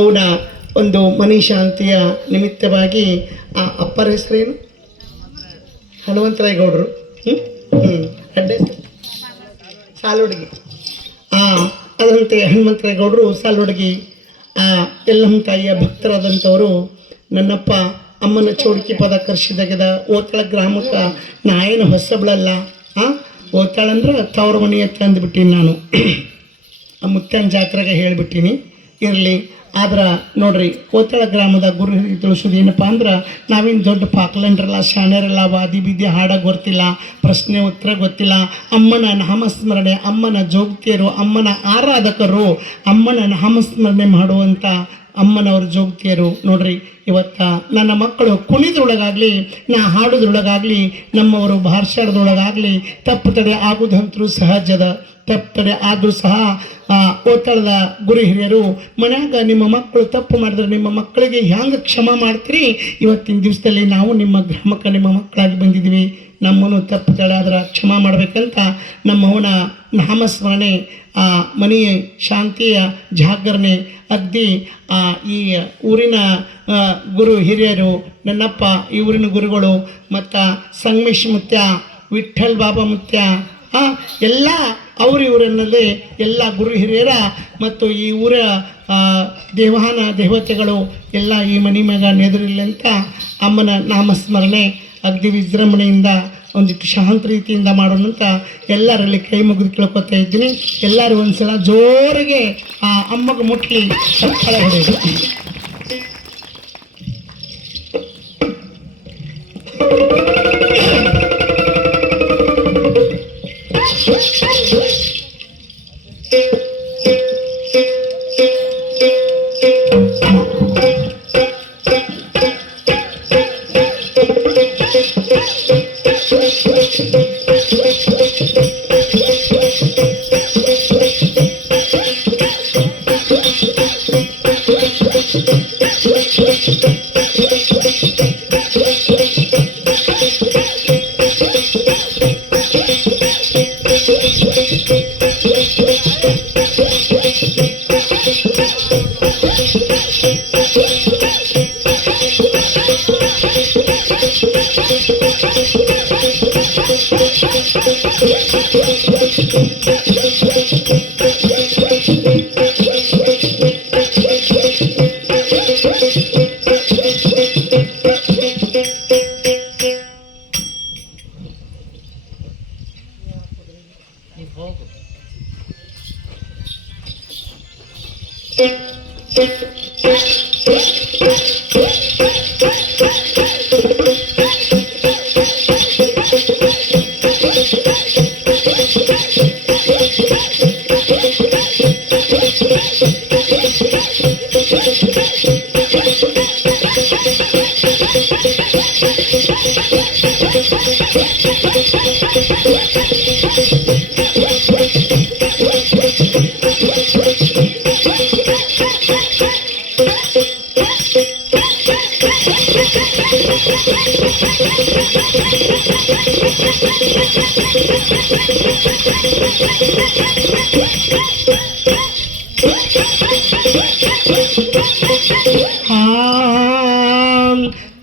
ಅವನ ಒಂದು ಮನಿ ಶಾಂತಿಯ ನಿಮಿತ್ತವಾಗಿ ಆ ಅಪ್ಪರ ಹೆಸರೇನು? ಹನುಮಂತರಾಯ ಗೌಡರು. ಅಡ್ಡೆ ಸಾಲುಡುಗಿ. ಅದರಂತೆ ಹನುಮಂತರಾಯ ಗೌಡರು ಸಾಲುಡುಗಿ ಎಲ್ಲಮ್ಮ ತಾಯಿಯ ಭಕ್ತರಾದಂಥವರು. ನನ್ನಪ್ಪ ಅಮ್ಮನ ಚೌಡಿಕೆ ಪದ ಕರ್ಸಿದಾಗದ ಓತಾಳ ಗ್ರಾಮಕ್ಕೆ ನಾ ಏನು ಹೊಸಬಳಲ್ಲ. ಓತಾಳ ಅಂದ್ರೆ ತವ್ರ ಮನೆ ಹತ್ರ ಅಂದ್ಬಿಟ್ಟೀನಿ ನಾನು. ಆ ಮುತ್ತನ ಜಾತ್ರೆಗೆ ಹೇಳಿಬಿಟ್ಟೀನಿ. ಇರಲಿ. ಆದ್ರೆ ನೋಡ್ರಿ, ಕೋತಾಳ ಗ್ರಾಮದ ಗುರು ಹಿರಿಯ ತಿಳಿಸೋದು ಏನಪ್ಪ ಅಂದ್ರೆ, ನಾವೇನು ದೊಡ್ಡ ಪಾಕ್ಲಂಡ್ರಲ್ಲ, ಶಾಣ್ಯರಲ್ಲ, ವಾದಿ ಬೀದಿ ಹಾಡೋಕೆ ಗೊತ್ತಿಲ್ಲ, ಪ್ರಶ್ನೆ ಉತ್ತರ ಗೊತ್ತಿಲ್ಲ. ಅಮ್ಮನ ನಾಮಸ್ಮರಣೆ, ಅಮ್ಮನ ಜೋಗತಿಯರು, ಅಮ್ಮನ ಆರಾಧಕರು, ಅಮ್ಮನ ನಾಮಸ್ಮರಣೆ ಮಾಡುವಂಥ ಅಮ್ಮನವ್ರ ಜೋಗತಿಯರು. ನೋಡ್ರಿ, ಇವತ್ತು ನನ್ನ ಮಕ್ಕಳು ಕುಣಿದ್ರೊಳಗಾಗಲಿ, ನಾ ಹಾಡೋದ್ರೊಳಗಾಗಲಿ, ನಮ್ಮವರು ಭಾಷಾಡೋದ್ರೊಳಗಾಗಲಿ ತಪ್ಪು ತಡೆ ಆಗೋದಂತರೂ ಸಹಜದ. ತಪ್ಪು ತಡೆ ಆದರೂ ಸಹ ಓತಾಳದ ಗುರು ಹಿರಿಯರು ಮನ್ಯಾಗ ನಿಮ್ಮ ಮಕ್ಕಳು ತಪ್ಪು ಮಾಡಿದ್ರೆ ನಿಮ್ಮ ಮಕ್ಕಳಿಗೆ ಹ್ಯಾಂಗೆ ಕ್ಷಮೆ ಮಾಡ್ತೀರಿ? ಇವತ್ತಿನ ದಿವಸದಲ್ಲಿ ನಾವು ನಿಮ್ಮ ಗ್ರಾಮಕ್ಕೆ ನಿಮ್ಮ ಮಕ್ಕಳಾಗಿ ಬಂದಿದ್ದೀವಿ. ನಮ್ಮನ್ನು ತಪ್ಪು ತಡೆ ಆದ್ರೆ ಕ್ಷಮೆ ಮಾಡಬೇಕಂತ ನಮ್ಮವನ ನಾಮಸ್ಮರಣೆ, ಮನಿ ಶಾಂತಿಯ ಜಾಗರಣೆ ಅಗ್ದಿ ಈ ಊರಿನ ಗುರು ಹಿರಿಯರು, ನನ್ನಪ್ಪ ಈ ಊರಿನ ಗುರುಗಳು, ಮತ್ತು ಸಂಗಮೇಶ್ ಮುತ್ಯ, ವಿಠ್ಠಲ್ ಬಾಬಾ ಮುತ್ಯ, ಎಲ್ಲ ಇವರನ್ನಲ್ಲೇ ಎಲ್ಲ ಗುರು ಹಿರಿಯರ ಮತ್ತು ಈ ಊರ ದೇವಾನ ದೇವತೆಗಳು ಎಲ್ಲ ಈ ಮನೆ ಮ್ಯಾಗ ನೆದರಿಲ್ಲ ಅಂತ ಅಮ್ಮನ ನಾಮಸ್ಮರಣೆ ಅಗ್ದಿ ವಿಜೃಂಭಣೆಯಿಂದ ಒಂದಿಟ್ಟು ಶಾಂತ ರೀತಿಯಿಂದ ಮಾಡೋಣಂತ ಎಲ್ಲರಲ್ಲಿ ಕೈ ಮುಗಿದು ಕೇಳ್ಕೊತಾ ಇದ್ದೀನಿ. ಎಲ್ಲರೂ ಒಂದ್ಸಲ ಜೋರಿಗೆ ಆ ಅಮ್ಮಗೆ ಮುಟ್ಲಿ ಚಪ್ಪಾಳೆ ಹೊಡೆಯೋದು.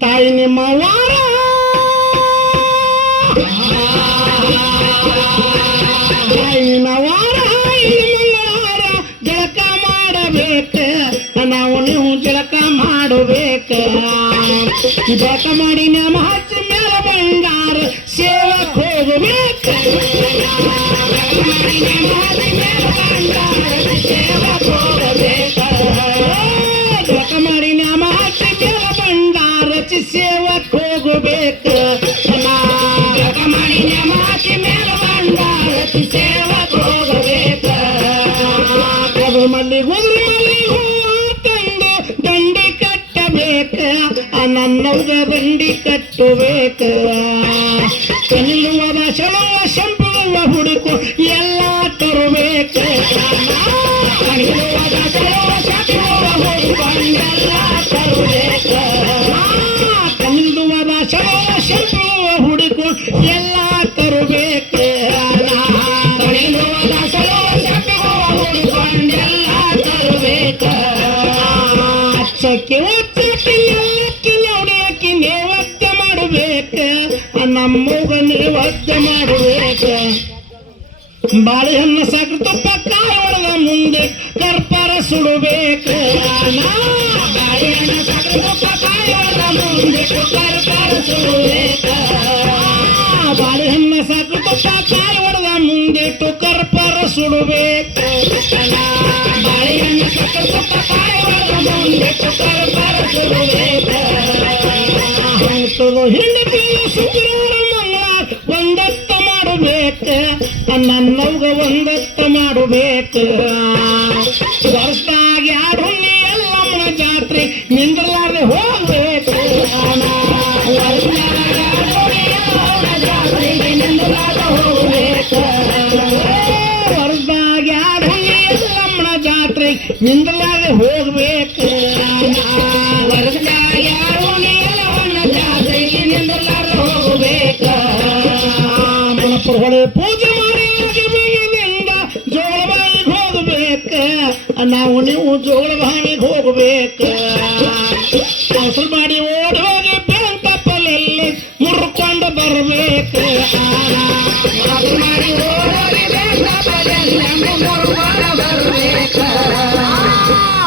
ತಾಯಿ ನಿಮ್ಮ ವಾರ ತಾಯಿನ ವಾರ ಮಂಗಳವಾರ ಜಳಕ ಮಾಡಬೇಕ, ನಾವು ನೀವು ಜಳಕ ಮಾಡಬೇಕ. ಜಳಕ ಮಾಡಿ ನಮ್ಮ ಹಚ್ಚ ಮೇಲೆ ಬಂಗಾರ ಸೇವಕ್ ಹೋಗಬೇಕ. ಜಳಕ ಮಾಡಿ ನಮ್ಮ ಹಚ್ಚ ಮೇಲೆ ಬಂಗಾರ ಸೇವಕ್ ಹೋಗಬೇಕ. ಜಳಕ ಮಾಡಿ ನಮ್ಮ ಹಚ್ಚ ಮೇಲೆ ಬಂಗಾರ ಸೇವಕ್ ಹೋಗಬೇಕ. ಮಲ್ಲಿ ಹೂವು ತಂದು ದಂಡಿ ಕಟ್ಟಬೇಕ, ನನ್ನವ್ಗ ದಂಡಿ ಕಟ್ಟಬೇಕ. ಕಲಿಯುವ ಸಳುವ ಸಂಪುವ ಹುಡುಕು ಎಲ್ಲ ತರಬೇಕ. ಕಲಿಯುವ ಸಳುವ ಸಂಪುವ ಹುಡುಕೊಂಡೆಲ್ಲ ತರಬೇಕ. ಕಲಿಯುವ ಸಳುವ ಸಂಪುವ ಹುಡುಕು ಎಲ್ಲ ತರಬೇಕ. ಕಲಿಯುವ ಸಳುವ ಸಂಪುವ ಹುಡುಕೊಂಡೆಲ್ಲ ತರಬೇಕ. ಸಖಿ ಒಚ್ಚಿ ಎಲ್ಲಕ್ಕಿ ನೋಡಿಯಕ್ಕಿ ನೇವತ್ಯ ಮಾಡಬೇಕ ನಮ್ಮಗ ನೇವತ್ಯ ಮಾಡಬೇಕ ಬಾಳೆಹಣ್ಣ ಸಕ್ರೆ ತುಪ್ಪ ಕಾಯಿ ಹೊಡೆದ ಮುಂದೆ ಕರ್ಪರ ಸುಡಬೇಕ ಬಾಳೆಹಣ್ಣ ಸಕ್ರೆ ತುಪ್ಪ ಕಾಯಿ ಹೊಡೆದ ಮುಂದೆ ಕರ್ಪರ ಸುಡಬೇಕ ಬಾಳೆಹಣ್ಣ ಸಕ್ರೆ ತುಪ್ಪ ಕಾಯಿ ಹೊಡೆದ ಮುಂದೆ ಕರ್ಪರ ಸುಡಬೇಕ ಬಾಳೆಹಣ್ಣ ಸಕ್ರೆ ತುಪ್ಪ ಕಾಯಿ ಹೊಡೆದ ಮುಂದೆ ಕರ್ಪರ ಸುಡಬೇಕ ಹೆಂಡತಿ ಶುಕ್ರವಾರ ಮಂಗಳವಾರ ಒಂದತ್ತ ಮಾಡಬೇಕ ನನ್ನವ್ಗ ಒಂದತ್ತ ಮಾಡಬೇಕ ವರ್ಷದಾಗ ಯಾರು ಎಲ್ಲಮ್ಮನ ಜಾತ್ರೆ ನಿಂದ್ರಲಾರ್ದೆ ಹೋಗ್ಬೇಕು ವರ್ಷದಾಗ ಯಾರು ಎಲ್ಲಮ್ಮನ ಜಾತ್ರೆ ನಿಂದ್ರಲಾರ್ದೆ ಹೋಗ್ಬೇಕು ವರ್ಷದಾಗ ಯಾರು ಎಲ್ಲಮ್ಮನ ಜಾತ್ರೆ ನಿಂದ್ರಲಾರ್ದೆ ಹೋಗ್ಬೇಕ ಹೊಳೆ ಪೂಜೆ ಮಾಡಿ ಜೋಳಬಾವಿಗೆ ಹೋಗ್ಬೇಕ ನಾವು ನೀವು ಜೋಳಬಾವಿಗೆ ಹೋಗ್ಬೇಕ ಮೊಸರು ಮಾಡಿ ಓಡಿ ಹೋಗಿ ಬೆಂಕಪ್ಪಲಲ್ಲಿ ಮುರ್ಕೊಂಡು ಬರ್ಬೇಕ ಮೊಸರು ಮಾಡಿ ಓಡಿ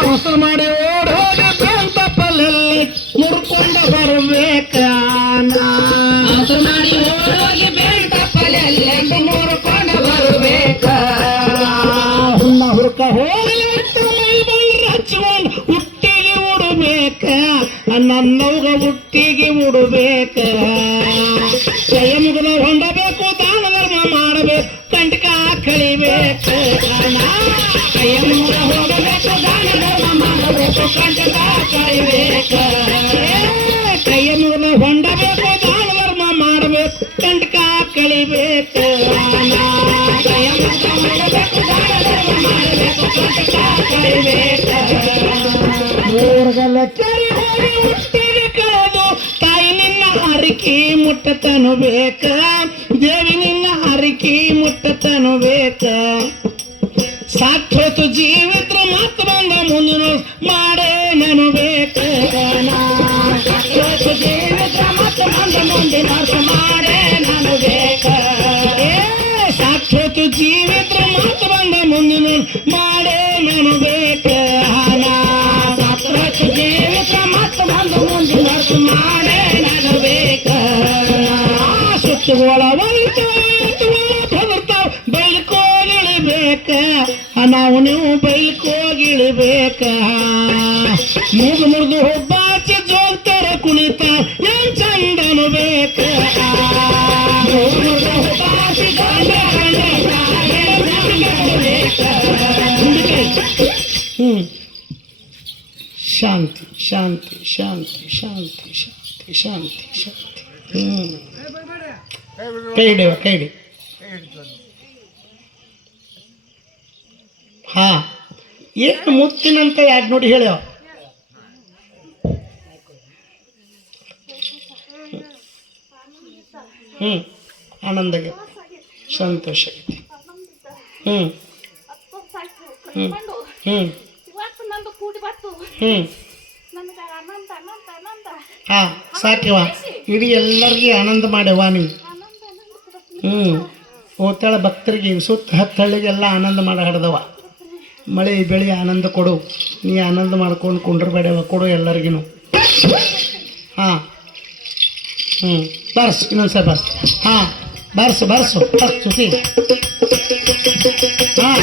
ಮೊಸರು ಮಾಡಿ ಓಡಿ ಹೋಗಿ ಬೆಂಕಪ್ಪಲಲ್ಲಿ ಮುರ್ಕೊಂಡು ಬರ್ಬೇಕ ಮೊಸರು ಮಾಡಿ ಓಡಿ ಹೋಗಿ ಬೆಂಕಪ್ಪಲಲ್ಲಿ ಮುರ್ಕೊಂಡು ಬರ್ಬೇಕ ಹುರ್ಕ ಹೋಗಿ ಹಚ್ಕೊಂಡು ಹುಟ್ಟಿಗೆ ಉಡಬೇಕ ನನ್ನವ್ಗ ಹುಟ್ಟಿಗೆ ಉಡಬೇಕ ಕೈ ಮುಗಿದ ಹೊಂಡಬೇಕು ದಾನ ಧರ್ಮ ಮಾಡಬೇಕು ಕಂಟಕ ಕಳಿಬೇಕ ಕೈ ಮುಗಿದ ಹೋಗಬೇಕು ದಾನ ಧರ್ಮ ಮಾಡಬೇಕು ಕಂಟಕ ಕಳಿಬೇಕ ಕೈ ಮುಗಿದ ಹೊಂಡಬೇಕು ದಾನ ಧರ್ಮ ಮಾಡಬೇಕು ಕಂಟಕ ಕಳಿಬೇಕ ಕೈ ಮುಗಿದ ಹೊಂಡಬೇಕು ದಾನ ಧರ್ಮ ಮಾಡಬೇಕು ಕಂಟಕ ಕಳಿಬೇಕ ಮೂರ್ಗಲ ಕೆರೆ ಹೋಗಿ ಹುಟ್ಟಿಗೆ ಕಳೆದು ತಾಯಿ ನಿನ್ನ ಹರಿಕೆ ಮುಟ್ಟತನು ಬೇಕ ದೇವಿ ನಿನ್ನ ಹರಿಕೆ ಮುಟ್ಟತನು ಬೇಕ ಸಾಕ್ಷೋತು ಜೀವಿತ್ರ ಮಾತು ಬಂದ ಮುಂದಿನ ಮಾಡೇ ನಾನು ಬೇಕ ಸಾಕ್ಷೋತು ಜೀವಿತ್ರ ಮಾತು ಬಂದ ಮುಂದಿನ ಮಾಡೇ ನಾನು ಬೇಕ ಸಾಕ್ಷೋತು ಜೀವಿತ್ರ ಮಾತು ಬಂದ ಮುಂದಿನ ಮಾಡೇ ನಾನು ಬೇಕ ಸಾಕ್ಷೋತು ಜೀವಿತ್ರ ಮಾತು ಬಂದ ಮುಂದಿನ ಮಾಡೇ ನಾನು ಬೇಕ ಸುತ್ತುಗಳ ಬರ್ತಾವ ಬೈಲ್ಕೋಗಿಳಿಬೇಕ ನಾವು ನೀವು ಬೈಲ್ಕೋಗಿಳಿಬೇಕ ಮೂಗು ಮುರಿದು ಒಬ್ಬಾಚೆ ಜೋಗ್ತಾರ ಕುಣಿತ ಏನ್ ಚಂದನು ಬೇಕ ಶಾಂತಿ ಶಾಂತಿ ಶಾಂತಿ ಶಾಂತಿ ಶಾಂತಿ ಶಾಂತಿ ಶಾಂತಿ ಕೈ ಹಿಡಿಯವ ಕೈ ಹಿಡಿ ಹಾ ಏನು ಮುತ್ತಿನಂತ ಯಾಕೆ ನೋಡಿ ಹೇಳ್ಯಾವ ಆನಂದಗೆ ಸಂತೋಷ ಐತಿ ಹಾ ಸಾಕ್ಯವ ಇಡೀ ಎಲ್ಲರಿಗೆ ಆನಂದ ಮಾಡ್ಯವ ನೀವು ಓತಾಳ ಭಕ್ತರಿಗೆ ಸುತ್ತ ಹತ್ತು ಹಳ್ಳಿಗೆಲ್ಲ ಆನಂದ ಮಾಡಿ ಹಡ್ದವ ಮಳೆ ಬೆಳೆ ಆನಂದ ಕೊಡು ನೀ ಆನಂದ ಮಾಡ್ಕೊಂಡು ಕುಂಡ್ರಬೇಡವ ಕೊಡು ಎಲ್ಲರಿಗೂ ಹಾಂ ಬರ್ಸು ಇನ್ನೊಂದು ಸಲ ಬರ್ಸು ಹಾಂ ಬರ್ಸು ಬರ್ಸು ಬರ್ಸು ಸುಖಿ ಹಾಂ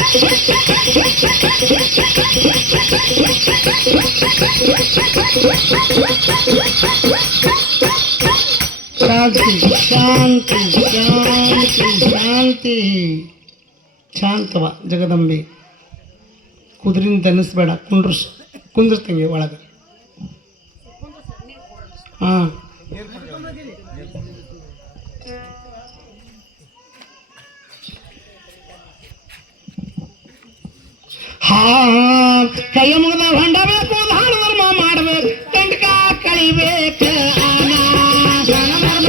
ಶಾಂತಿ ಶಾಂತಿ ಶಾಂತಿ ಶಾಂತಿ ಶಾಂತವ ಜಗದಂಬಿ ಕುದುರಿನ ತನಿಸ್ಬೇಡ ಕುಂದ್ರಸ್ತಂಗೆ ಒಳಗೆ ಹಾಂ ಕೈಯ ಮುಗಿದ ಹೊಂಡಬೇಕು ದಾನ ಧರ್ಮ ಮಾಡಬೇಕು ಕಂಟಕ ಕಳಿಬೇಕು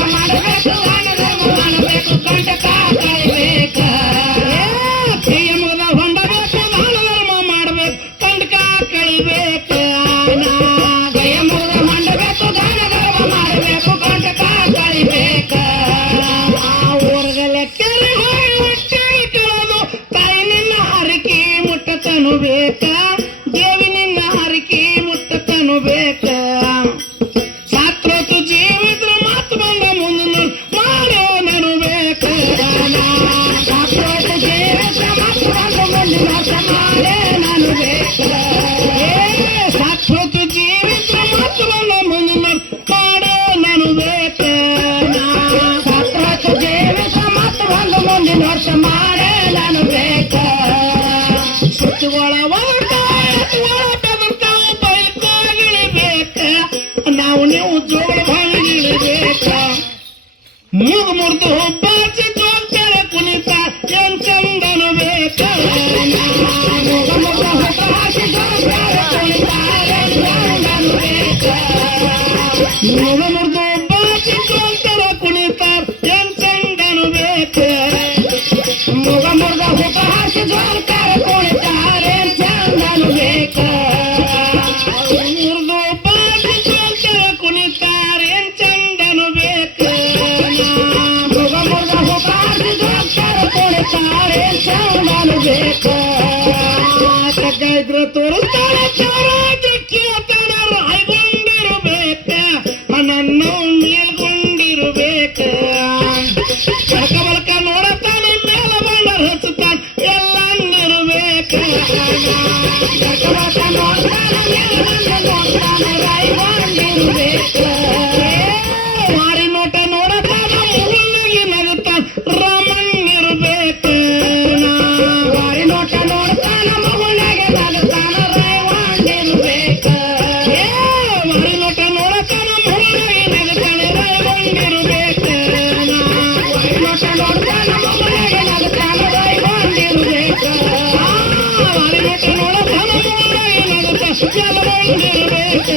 ಮಾಡಬೇಕು ದಾನ ಧರ್ಮ ಮಾಡಬೇಕು ಕಂಟಕ ಕಳಿಬೇಕು ಕೈಯ ಮುಗಿದ ಹೊಂಡಬೇಕು ದಾನ ಧರ್ಮ ಮಾಡಬೇಕು ಕಂಟಕ ಕಳಿಬೇಕು ಮೂಗ ಮುರಿದು ಬಾಚಿ ಜೋಗ್ತಾರ ಕುಣಿತ ಏನ್ ಚಂದನು ಬೇಕ ಮೂಗ ಮುರಿದು ಬಾಚಿ ಜೋಗ್ತಾರ ಕುಣಿತ ಏನ್ ಚಂದನು ಬೇಕ ಮೂಗ ಮುರಿದು ಬಾಚಿ ಜೋಗ್ತಾರ ಕುಣಿತ ಏನ್ ಚಂದನು ಬೇಕ ಮೂಗ ಮುರಿದು ಬಾಚಿ ಜೋಗ್ತಾರ ಕುಣಿತ ಏನ್ ಚಂದನು ಬೇಕ ಮುರಿದು ಬಾಚಿ ಜೋಗ್ತಾರ ಕುಣಿತಾರ ಏನ್ ಚಂದನು ಬೇಕ ಮೂಗ ಮುರಿದು ಬಾಚಿ ಜೋಗ್ತಾರ ಕುಣಿತಾರ ಏನ್ ಚಂದನು ಬೇಕ ತಗ್ಗ ಇದ್ರ ತೋರಿಸ್ತಾರ ಚೌರಾದ್ರಿ ಕೇಳ್ತಾರ ರಾಯ್ಗೊಂಡಿರ್ಬೇಕ ನನ್ನ ಮೇಲ್ಗೊಂಡಿರ್ಬೇಕ ಕಳಕ ಬಲಕ ನೋಡತಾನ ಮೇಲ ಬಂಡ ಹಚ್ಚತಾನ ಎಲ್ಲ ಇರ್ಬೇಕ ಕಳಕ ಬಲಕ ನೋಡ್ತಾನ ಮೇಲ ಬಂಡ ನೋಡ್ತಾನ ರಾಯ್ಗೊಂಡಿರ್ಬೇಕ ಮಾರಿ ನೋಟ ನೋಡತಾನ ಮುಳ್ಳಿಗೆ ನಗುತ್ತಾನ ರಾಮಣ್ಣಿರ್ಬೇಕ ಮಾರಿ ನೋಟ ನೋಡ್ತಾನ ಮಗುಳಿಗೆ ನಗುತ್ತಾನ ರಾಯ್ಗೊಂಡಿರ್ಬೇಕ ಮಾರಿ ನೋಟ ನೋಡತಾನ ಮುಳ್ಳಿಗೆ ನಗುತ್ತಾನ ರಾಯ್ಗೊಂಡಿರ್ಬೇಕ ಮಾರಿ ನೋಟ ನೋಡ್ತಾನ ಮಗುಳಿಗೆ ನಗುತ್ತಾನ ರಾಯ್ಗೊಂಡಿರ್ಬೇಕ ಮಾರಿ ನೋಟ ನೋಡತಾನ ಮುಳ್ಳಿಗೆ ನಗುತ್ತಾನ ಎಲ್ಲಗೊಂಡಿರ್ಬೇಕ